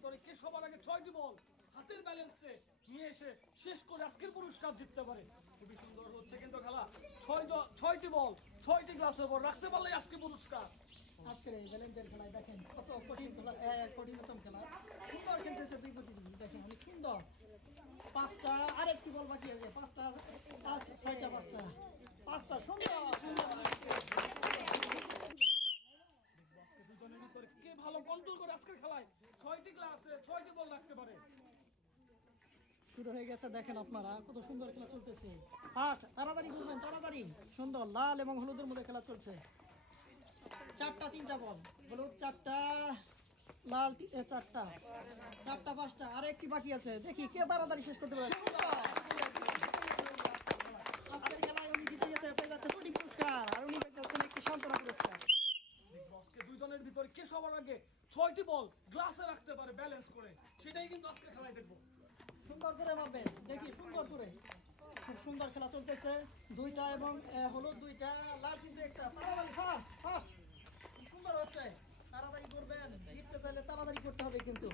ভিতরে কে সবার আগে 6টি বল হাতের ব্যালেন্সে নিয়ে এসে শেষ করে আজকের পুরস্কার জিততে পারে। খুবই সুন্দর হচ্ছে কিন্তু খেলা। 6টি বল 6টি গ্লাসের উপর রাখতে পারলে আজকে পুরস্কার। আজকের এই ব্যালেন্সের খেলায় দেখেন কত কঠিন খেলা, কঠিনতম খেলা। সুন্দর খেলতেছে দুই প্রতিযোগী, দেখেন অনেক সুন্দর। 5টা আরেকটি বল বাকি আছে, 5টা 6টা 5টা সুন্দর। দুজনের ভিতরে কে ভালো কন্ট্রোল করে আজকের খেলায় 6টি গ্লাসে 6টি বল রাখতে পারে। শুরু হয়ে গেছে, দেখেন আপনারা কত সুন্দর খেলা চলতেছে। ফার্স্ট তাড়াতাড়ি করবেন, তাড়াতাড়ি। সুন্দর লাল এবং হলুদের মধ্যে খেলা চলছে। 4টা 3টা বল, হলুদ 4টা, লাল 4টা, 4টা 5টা, আর একটি বাকি আছে। দেখি কে তাড়াতাড়ি শেষ করতে পারে। আজকের খেলায় উনি জিতে গেছে, পেয়ে যাচ্ছে 2টি পুরস্কার, আর উনি পেয়ে যাচ্ছেন একটি সান্ত্বনা পুরস্কার। দুই জনের ভিতরে কে সবার আগে 6টি বল গ্লাসে রাখতে পারে ব্যালেন্স করে, সেটাই কিন্তু আজকের খেলায় দেখবো। সুন্দর করে মারবেন, দেখি সুন্দর করে। খুব সুন্দর খেলা চলতেছে। 2টা এবং হলুদ 2টা, লাল কিন্তু একটা। তাড়াতাড়ি ফার্স্ট ফার্স্ট সুন্দর হচ্ছে। তাড়াতাড়ি করবেন, জিততে চাইলে তাড়াতাড়ি করতে হবে কিন্তু।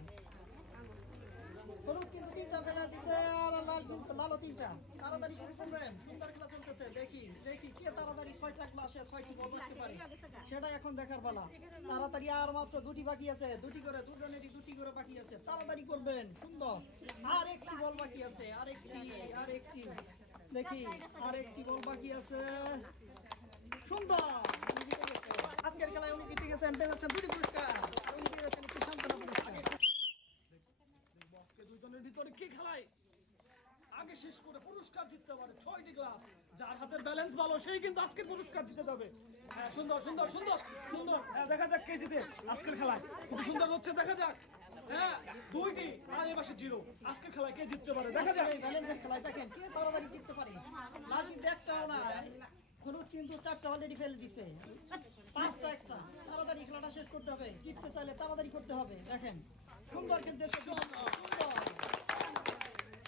হলুদ কিন্তু 3টা ফেলা দিছে, আর লাল কিন্তু লালও 3টা। তাড়াতাড়ি শুরু করবেন, সুন্দর খেলা চলতেছে। দেখি দেখি কে তাড়াতাড়ি 6টা গ্লাসে 6টি বল করতে পারে, সেটা এখন দেখার পালা। তাড়াতাড়ি, আর মাত্র 2টি বাকি আছে, 2টি করে, দুজনেরই 2টি করে বাকি আছে। তাড়াতাড়ি করবেন, সুন্দর। আর একটি বল বাকি আছে, আরেকটি দেখি, আরেকটি বল বাকি আছে। সুন্দর, আজকের খেলায় উনি জিতে গেছেন, পেয়ে যাচ্ছেন 2টি পুরস্কার, আর উনি পেয়ে যাচ্ছেন একটি সান্ত্বনা পুরস্কার। দুজনের ভিতরে কি খেলায় আগে শেষ করে পুরস্কার জিততে পারে 6টি গ্লাস, যার হাতের ব্যালেন্স ভালো সেই কিন্তু আজকের পুরস্কার জিতে যাবে। হ্যাঁ, সুন্দর সুন্দর সুন্দর সুন্দর। হ্যাঁ, দেখা যাক কে জিতে আজকের খেলায়। খুব সুন্দর হচ্ছে, দেখা যাক। হ্যাঁ, 2টি আর এই পাশে 0। আজকের খেলায় কে জিততে পারে দেখা যাক। এই ব্যালেন্সের খেলায় দেখেন কে তাড়াতাড়ি জিততে পারে। লাল কিন্তু একটাও না, হলুদ কিন্তু 4টা অলরেডি ফেলে দিছে, 5টা একটা। তাড়াতাড়ি খেলাটা শেষ করতে হবে, জিততে চাইলে তাড়াতাড়ি করতে হবে। দেখেন সুন্দর খেলতেছে, সুন্দর।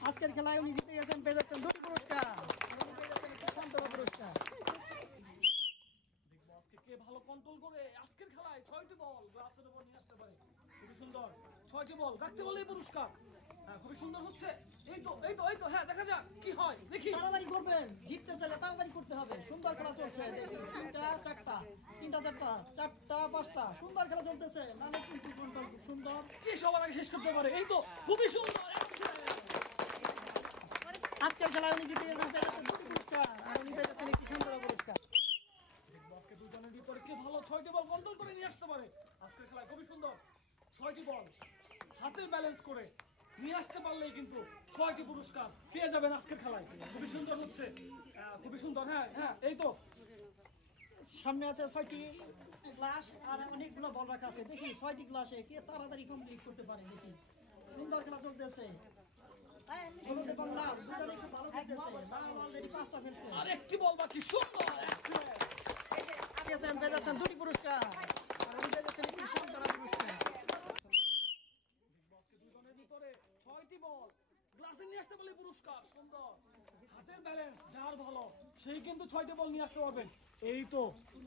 আজকের খেলায় উনি জিতে গেছেন, পেয়ে যাচ্ছেন 2টি পুরস্কার, আর উনি পেয়ে যাচ্ছেন একটি সান্ত্বনা পুরস্কার। আজকে কে ভালো কন্ট্রোল করে আজকের খেলায় 6টি বল গ্লাসের উপর নিয়ে আসতে পারে। খুবই সুন্দর, 6টি বল রাখতে বলেই পুরস্কার। হ্যাঁ, খুবই সুন্দর হচ্ছে। এই তো এই তো এই তো, হ্যাঁ, দেখা যাক কি হয় দেখি। তাড়াতাড়ি করবেন, জিততে চাইলে তাড়াতাড়ি করতে হবে। সুন্দর খেলা চলছে, দেখি 3টা 4টা, 3টা 4টা, 4টা 5টা, সুন্দর খেলা চলতেছে। নালে কিন্তু কন্ট্রোল খুব সুন্দর। কে সবার আগে শেষ করতে পারে। এই তো খুবই সুন্দর। আজকের খেলায় উনি জিতে গেছেন, পেয়ে যাচ্ছেন 2টি পুরস্কার, আর উনি পেয়ে যাচ্ছেন একটি সান্ত্বনা পুরস্কার। আজকে দুজনের ভিতরে কে ভালো 6টি বল কন্ট্রোল করে নিয়ে আসতে পারে আজকের খেলায়। খুবই সুন্দর, 6টি বল হাতে ব্যালেন্স করে নিয়ে আসতে পারলেই কিন্তু 6টি পুরস্কার পেয়ে যাবেন আজকের খেলায়। খুবই সুন্দর হচ্ছে, খুবই সুন্দর। হ্যাঁ হ্যাঁ, এই তো সামনে আছে 6টি গ্লাস, আর অনেকগুলো বল রাখা আছে। দেখি 6টি গ্লাসে কে তাড়াতাড়ি কমপ্লিট করতে পারে। দেখি সুন্দর খেলা চলতেছে। হলুদ এবং লাল দুজনেই খুব ভালো খেলতেছে। লাল অলরেডি 5টা ফেলছে। আর একটি বল বাকি। সুন্দর, পেয়ে যাচ্ছেন 2টি পুরস্কার, আর উনি পেয়ে যাচ্ছেন একটি সান্ত্বনা পুরস্কার। দুজনের ভিতরে 6টি বল গ্লাসে নিয়ে আসতে পারলে পুরস্কার। সুন্দর, হাতের ব্যালেন্স যার ভালো সেই কিন্তু 6টি বল নিয়ে আসতে পারবেন। এই তো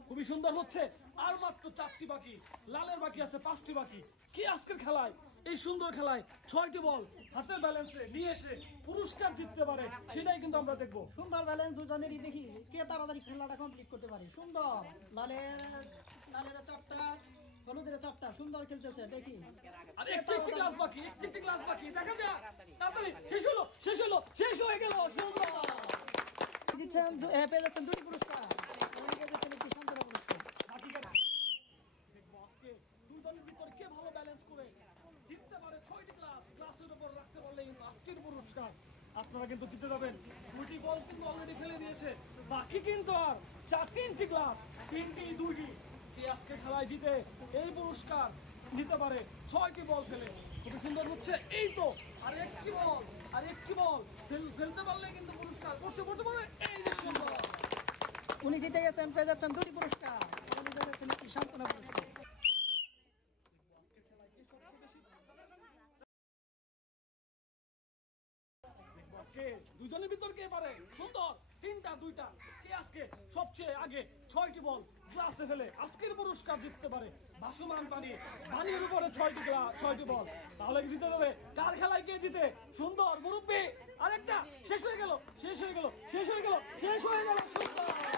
খুবই সুন্দর হচ্ছে। আর মাত্র 4টি বাকি, লালের বাকি আছে 5টি বাকি। কি আজকের খেলায়, এই সুন্দর খেলায় 6টি বল হাতের ব্যালেন্সে নিয়ে এসে পুরস্কার জিততে পারে, সেটাই কিন্তু আমরা দেখবো। সুন্দর ব্যালেন্স দুজনেরই, দেখি কে তাড়াতাড়ি খেলাটা কমপ্লিট করতে পারে। সুন্দর, লালের 4টা, হলুদের 4টা, সুন্দর খেলতেছে। দেখি আর একটি গ্লাস বাকি, একটি গ্লাস বাকি, দেখা যাক। তাড়াতাড়ি শেষ হলো, শেষ হয়ে গেল। সুন্দর, জিতছেন, পেয়ে যাচ্ছেন 2টি পুরস্কার, উনি পেয়ে যাচ্ছেন একটি সান্ত্বনা পুরস্কার। বাকি দেখবো আজকে দুজনের ভিতরে কে ভালো ব্যালেন্স করে জিততে পারে 6টি গ্লাসের উপর রাখতে পারলে কিন্তু আজকের পুরস্কার আপনারা কিন্তু জিতে যাবেন। 2টি বল কিন্তু অলরেডি ফেলে দিয়েছে, বাকি কিন্তু আর 3টি গ্লাস, 3টি 2টি। কে আজকে খেলায় জিতে এই পুরস্কার নিতে পারে 6টি বল ফেলে। খুবই সুন্দর হচ্ছে। এই তো আর একটি বল ফেলতে পারলে কিন্তু পুরস্কার পড়ছে পড়ে। এই যে সুন্দর, উনি জিতে গেছেন, পেয়ে যাচ্ছেন 2টি পুরস্কার, উনি পেয়ে যাচ্ছেন একটি সান্ত্বনা পুরস্কার। আজকে দুজনের ভিতর কে পারে সুন্দর 3টা 2টা, কে আজকে সবচেয়ে আগে 6টি বল গ্লাসে ফেলে আজকের পুরস্কার জিততে পারে ভাসমান পানি, পানির উপরে 6টি গ্লাস, 6টি বল। তাহলে কি জিতে দেবে? কার খেলায় কে জিতে? সুন্দর মুরব্বী। আরেকটা শেষ হয়ে গেল, শেষ হয়ে গেল, শেষ হয়ে গেল, শেষ হয়ে গেল। সুন্দর